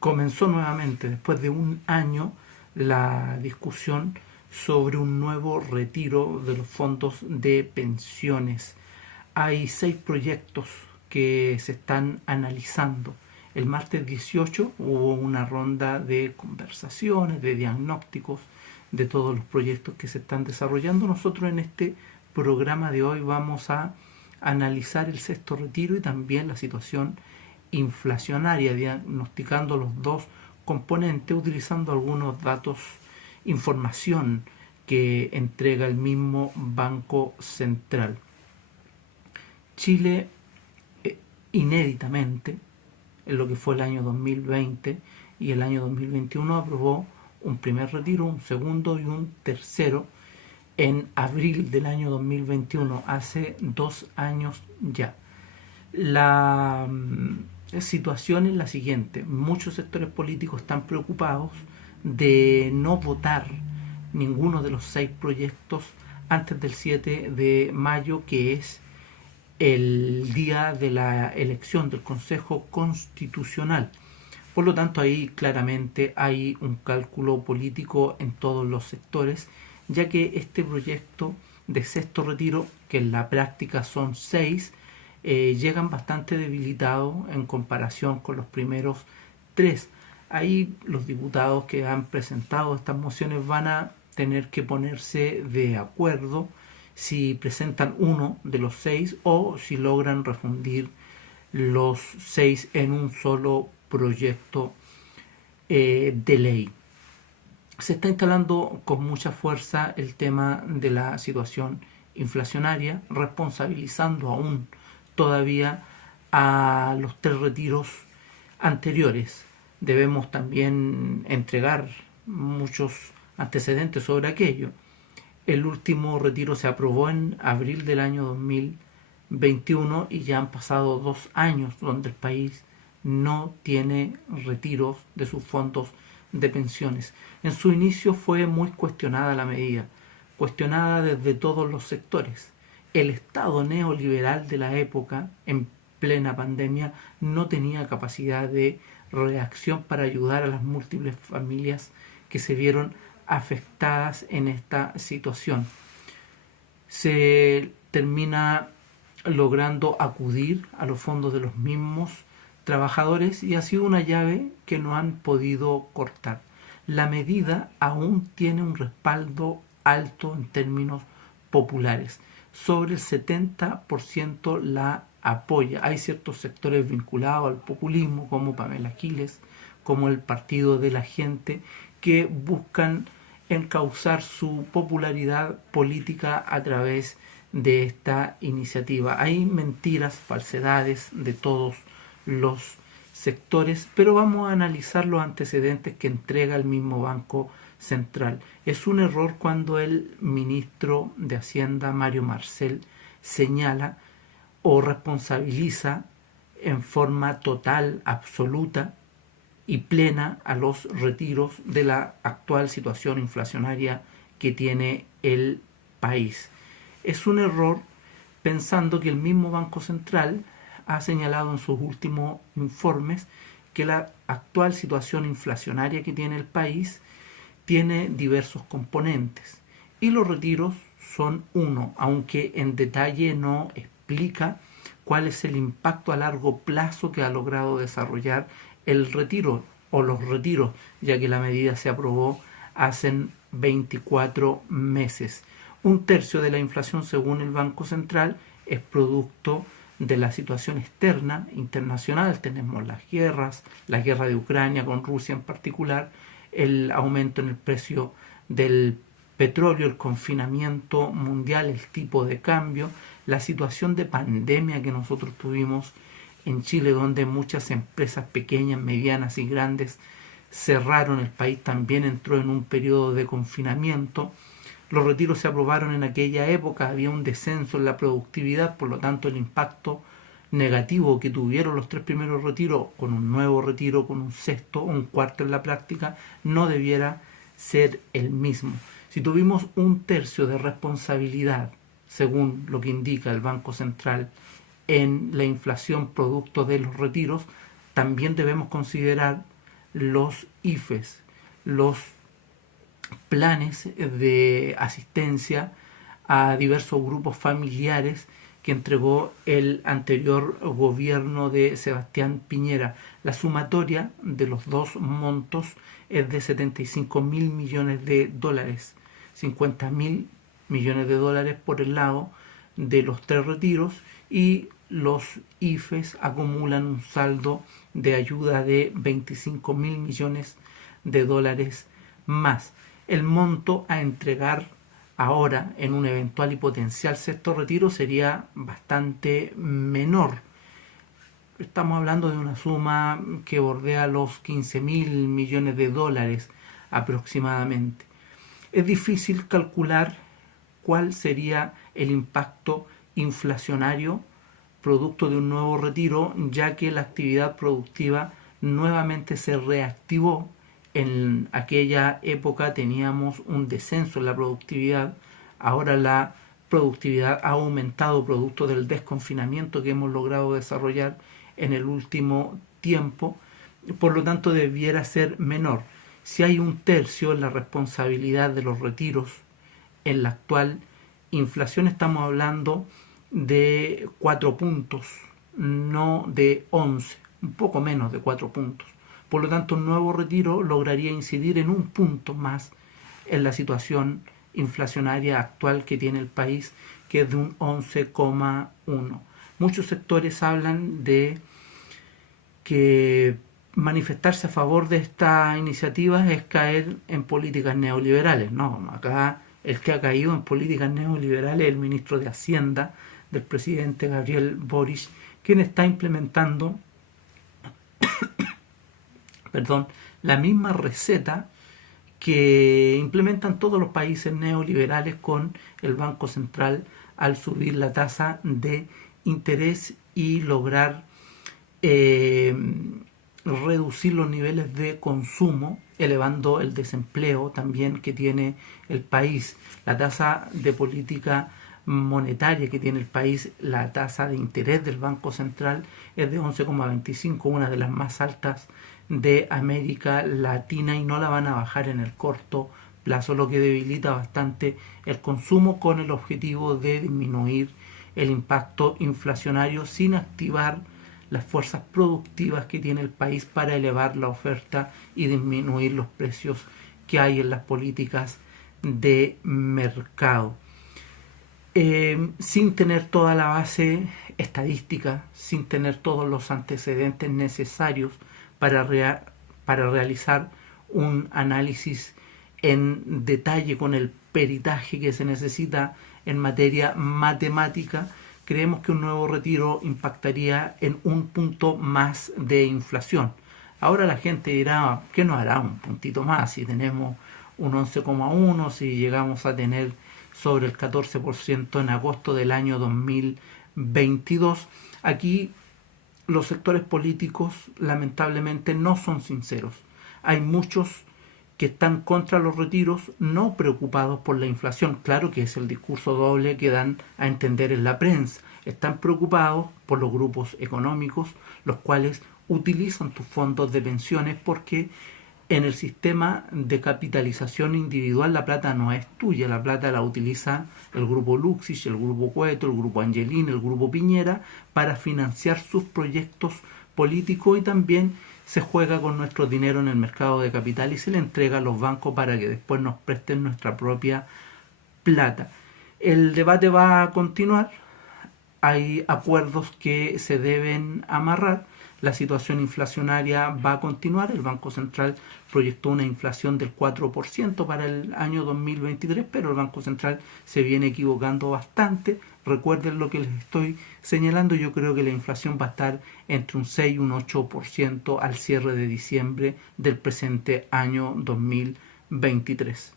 Comenzó nuevamente, después de un año, la discusión sobre un nuevo retiro de los fondos de pensiones. Hay 6 proyectos que se están analizando. El martes 18 hubo una ronda de conversaciones, de diagnósticos de todos los proyectos que se están desarrollando. Nosotros en este programa de hoy vamos a analizar el sexto retiro y también la situación inflacionaria, diagnosticando los dos componentes, utilizando algunos datos, información que entrega el mismo Banco Central. Chile, inéditamente, en lo que fue el año 2020 y el año 2021, aprobó un primer retiro, un segundo y un tercero en abril del año 2021, hace 2 años ya. La situación es la siguiente: muchos sectores políticos están preocupados de no votar ninguno de los 6 proyectos antes del 7 de mayo, que es el día de la elección del Consejo Constitucional. Por lo tanto, ahí claramente hay un cálculo político en todos los sectores, ya que este proyecto de sexto retiro, que en la práctica son 6, llegan bastante debilitados en comparación con los primeros 3. Ahí los diputados que han presentado estas mociones van a tener que ponerse de acuerdo si presentan uno de los 6 o si logran refundir los 6 en un solo proyecto de ley. Se está instalando con mucha fuerza el tema de la situación inflacionaria, responsabilizando aún todavía a los 3 retiros anteriores. Debemos también entregar muchos antecedentes sobre aquello. El último retiro se aprobó en abril del año 2021 y ya han pasado 2 años donde el país no tiene retiros de sus fondos de pensiones. En su inicio fue muy cuestionada la medida, cuestionada desde todos los sectores. El Estado neoliberal de la época, en plena pandemia, no tenía capacidad de reacción para ayudar a las múltiples familias que se vieron afectadas en esta situación. Se termina logrando acudir a los fondos de los mismos trabajadores y ha sido una llave que no han podido cortar. La medida aún tiene un respaldo alto en términos populares. Sobre el 70% la apoya. Hay ciertos sectores vinculados al populismo, como Pamela Giles, como el Partido de la Gente, que buscan encauzar su popularidad política a través de esta iniciativa. Hay mentiras, falsedades de todos los sectores, pero vamos a analizar los antecedentes que entrega el mismo Banco Central. Es un error cuando el ministro de Hacienda, Mario Marcel, señala o responsabiliza en forma total, absoluta y plena a los retiros de la actual situación inflacionaria que tiene el país. Es un error pensando que el mismo Banco Central ha señalado en sus últimos informes que la actual situación inflacionaria que tiene el país tiene diversos componentes y los retiros son uno, aunque en detalle no explica cuál es el impacto a largo plazo que ha logrado desarrollar el retiro o los retiros, ya que la medida se aprobó hace 24 meses. 1/3 de la inflación, según el Banco Central, es producto de la situación externa, internacional. Tenemos las guerras, la guerra de Ucrania con Rusia en particular, el aumento en el precio del petróleo, el confinamiento mundial, el tipo de cambio, la situación de pandemia que nosotros tuvimos en Chile, donde muchas empresas pequeñas, medianas y grandes cerraron. El país también entró en un periodo de confinamiento. Los retiros se aprobaron en aquella época, había un descenso en la productividad, por lo tanto el impacto negativo que tuvieron los 3 primeros retiros, con un nuevo retiro, con un sexto o un cuarto en la práctica, no debiera ser el mismo. Si tuvimos 1/3 de responsabilidad, según lo que indica el Banco Central, en la inflación producto de los retiros, también debemos considerar los IFES, los planes de asistencia a diversos grupos familiares que entregó el anterior gobierno de Sebastián Piñera. La sumatoria de los dos montos es de 75.000 millones de dólares, 50.000 millones de dólares por el lado de los tres retiros, y los IFES acumulan un saldo de ayuda de 25.000 millones de dólares más. El monto a entregar ahora en un eventual y potencial sexto retiro sería bastante menor. Estamos hablando de una suma que bordea los 15.000 millones de dólares aproximadamente. Es difícil calcular cuál sería el impacto inflacionario producto de un nuevo retiro, ya que la actividad productiva nuevamente se reactivó. En aquella época teníamos un descenso en la productividad, ahora la productividad ha aumentado producto del desconfinamiento que hemos logrado desarrollar en el último tiempo, por lo tanto debiera ser menor. Si hay un tercio en la responsabilidad de los retiros en la actual inflación, estamos hablando de 4 puntos, no de 11, un poco menos de 4 puntos. Por lo tanto, un nuevo retiro lograría incidir en un punto más en la situación inflacionaria actual que tiene el país, que es de un 11,1. Muchos sectores hablan de que manifestarse a favor de esta iniciativa es caer en políticas neoliberales. No, acá el que ha caído en políticas neoliberales es el ministro de Hacienda del presidente Gabriel Boric, quien está implementando la misma receta que implementan todos los países neoliberales con el Banco Central al subir la tasa de interés y lograr reducir los niveles de consumo, elevando el desempleo también que tiene el país. La tasa de política monetaria que tiene el país, la tasa de interés del Banco Central es de 11,25, una de las más altas de América Latina, y no la van a bajar en el corto plazo, lo que debilita bastante el consumo, con el objetivo de disminuir el impacto inflacionario sin activar las fuerzas productivas que tiene el país para elevar la oferta y disminuir los precios que hay en las políticas de mercado. Sin tener toda la base estadística, sin tener todos los antecedentes necesarios para realizar un análisis en detalle con el peritaje que se necesita en materia matemática, creemos que un nuevo retiro impactaría en un punto más de inflación. Ahora la gente dirá, ¿qué nos hará un puntito más si tenemos un 11,1, si llegamos a tener sobre el 14% en agosto del año 2022? Aquí los sectores políticos lamentablemente no son sinceros. Hay muchos que están contra los retiros, no preocupados por la inflación. Claro que es el discurso doble que dan a entender en la prensa. Están preocupados por los grupos económicos, los cuales utilizan tus fondos de pensiones, porque en el sistema de capitalización individual la plata no es tuya, la plata la utiliza el grupo Luxich, el grupo Cueto, el grupo Angelini, el grupo Piñera para financiar sus proyectos políticos, y también se juega con nuestro dinero en el mercado de capital y se le entrega a los bancos para que después nos presten nuestra propia plata. El debate va a continuar, hay acuerdos que se deben amarrar, la situación inflacionaria va a continuar. El Banco Central proyectó una inflación del 4% para el año 2023, pero el Banco Central se viene equivocando bastante. Recuerden lo que les estoy señalando, yo creo que la inflación va a estar entre un 6 y un 8% al cierre de diciembre del presente año 2023.